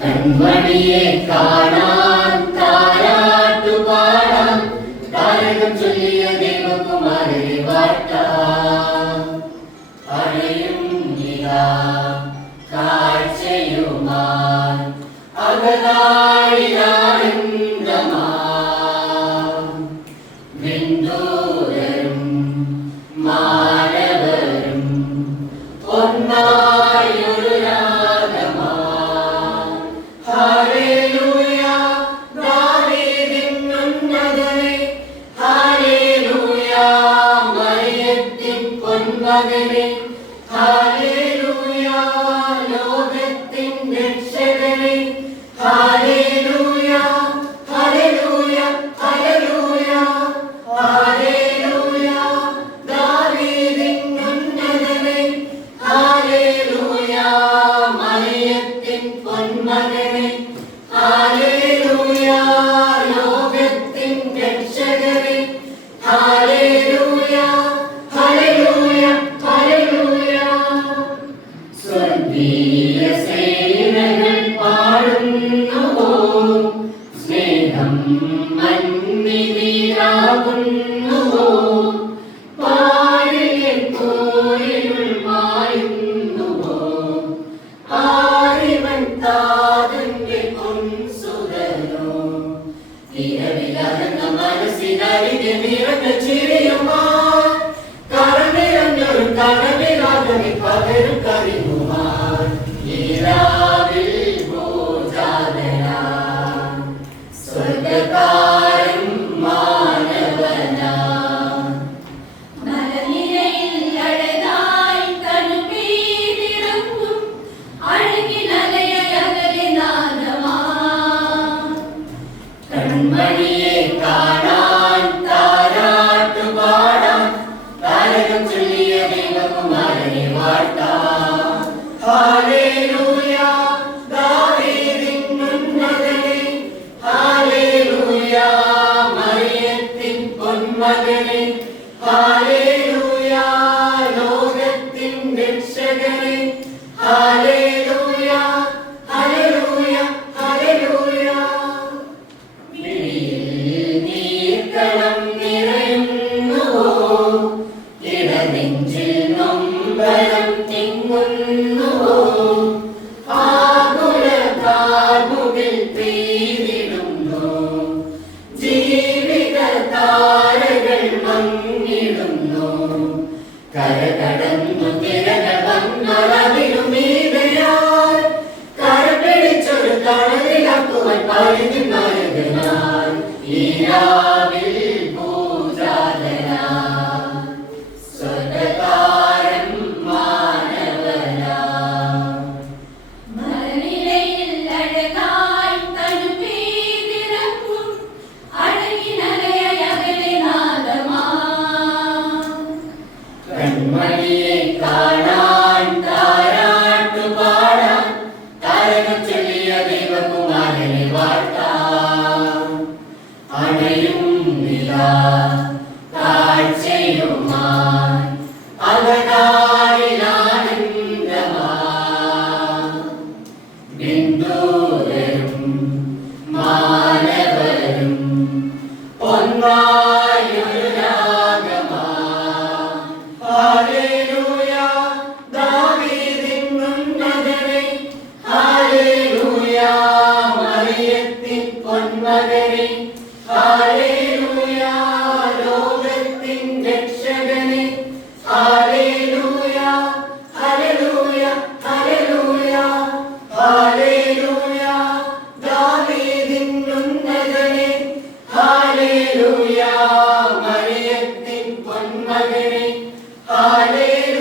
കൺമണിയെ കാണാൻ താരാട്ടുപാടാം താരകം ചൊല്ലിയ ദേവകുമാരനെ വാഴ്ത്താം. അഴയും നിലാ കാഴ്ചയുമായി അകതാളിലാനന്ദമാം വിണ്ടൂരും മാനവരും ഒന്നായൊരു രാഗമാം. ഹല്ലേലൂയ ദാവീദിൻ ഉന്നതനെ, ഹല്ലേലൂയ മറിയത്തിൻ പൊന്മകനെ, ഹല്ലേലൂയ ലോകത്തിൻ രക്ഷകനെ, ഹല്ലേലൂയ ഹല്ലേലൂയ ഹല്ലേലൂയ ഹല്ലേലൂയ ദാവീദിൻ ഉന്നതനെ, ഹല്ലേലൂയ മറിയത്തിൻ പൊന്മകനെ, ഹല്ലേലൂയ ലോകത്തിൻ രക്ഷകനെ, ഹല്ലേലൂയ ഹല്ലേലൂയ ഹല്ലേലൂയ. സ്വർഗീയ സേനകൾ പാടുന്നുവോ, സ്നേഹം മന്നിതിരാകുന്നുവോ, പാടിലെ പോരിരുൾ മായുന്നുവോ, ആരിവൻ താതന്റെ പൊൻസുതനോ, ഇരവിലകന്ന മനസ്സിനരികെ നിറഞ്ഞ ചിരിയുമാർ, കരനിറഞ്ഞൊരു കനവിലാകെ പകരും കറിയുമാർ, ഈരാവിൽ ഭോജാതനാ സ്വർഗകാരൻ മാനവനാ. മലനിരയിൽ അഴകായി തണുപ്പീതിറങ്ങും അഴകിനലയകലെ നാദമാം. കൺമണിയെ കാണാൻ താരാട്ടുപാടാം താരകം ചൊല്ലിയ ദേവകുമാരനെ വാഴ്ത്താം. ഹല്ലേലൂയ ദാവീദിൻ ഉന്നതനെ, ഹല്ലേലൂയ മറിയത്തിൻ പൊന്മകനെ, ഹല്ലേലൂയ ലോകത്തിൻ രക്ഷകനെ, ഹല്ലേലൂയ ഹല്ലേലൂയ ഹല്ലേലൂയ. മിഴിയിൽ നീർക്കളം നിറയുന്നുവോ, ഇടനെഞ്ചിൽ നൊമ്പരം തിങ്ങുന്നുവോ, ആകുല കാർമുകിൽ പെയ്തിടുന്നു, ജീവിത താരകൾ മങ്ങിടുന്നു, കരകടന്നു തിരകൾ വന്നൊരതിരുമീതയാൽ, കരപിടിച്ചൊരു തണലിലാക്കുവാൻ പരിധി നായകനായി ഈരാവിൽ ഭൂജാതനാ സ്വർഗകാരൻ മാനവനാ. മലനിരയിൽ അഴകായി തണുപ്പീതിറങ്ങും അഴകിനലയകലെ നാദമാം. കൺമണിയെ കാണാൻ താരാട്ടുപാടാം താരകം ചൊല്ലിയ ദേവകുമാരനെ വാഴ്ത്താം. അണയും നിലാ കാഴ്ചയുമായി അകതാളിലാനന്ദമാം വിണ്ടൂരും മാനവരും ഒന്നായൊരു രാഗമാം. ഹല്ലേലൂയ ദാവീദിൻ ഉന്നതനെ, ഹല്ലേലൂയ മറിയത്തിൻ പൊന്മകനെ, ഹല്ലേലൂയ ലോകത്തിൻ രക്ഷകനെ, ഹല്ലേലൂയ ഹല്ലേലൂയ ഹല്ലേലൂയ ഹല്ലേലൂയ ദാവീദിൻ ഉന്നതനെ, ഹല്ലേലൂയ മറിയത്തിൻ പൊന്മകനെ, ഹല്ലേലൂയ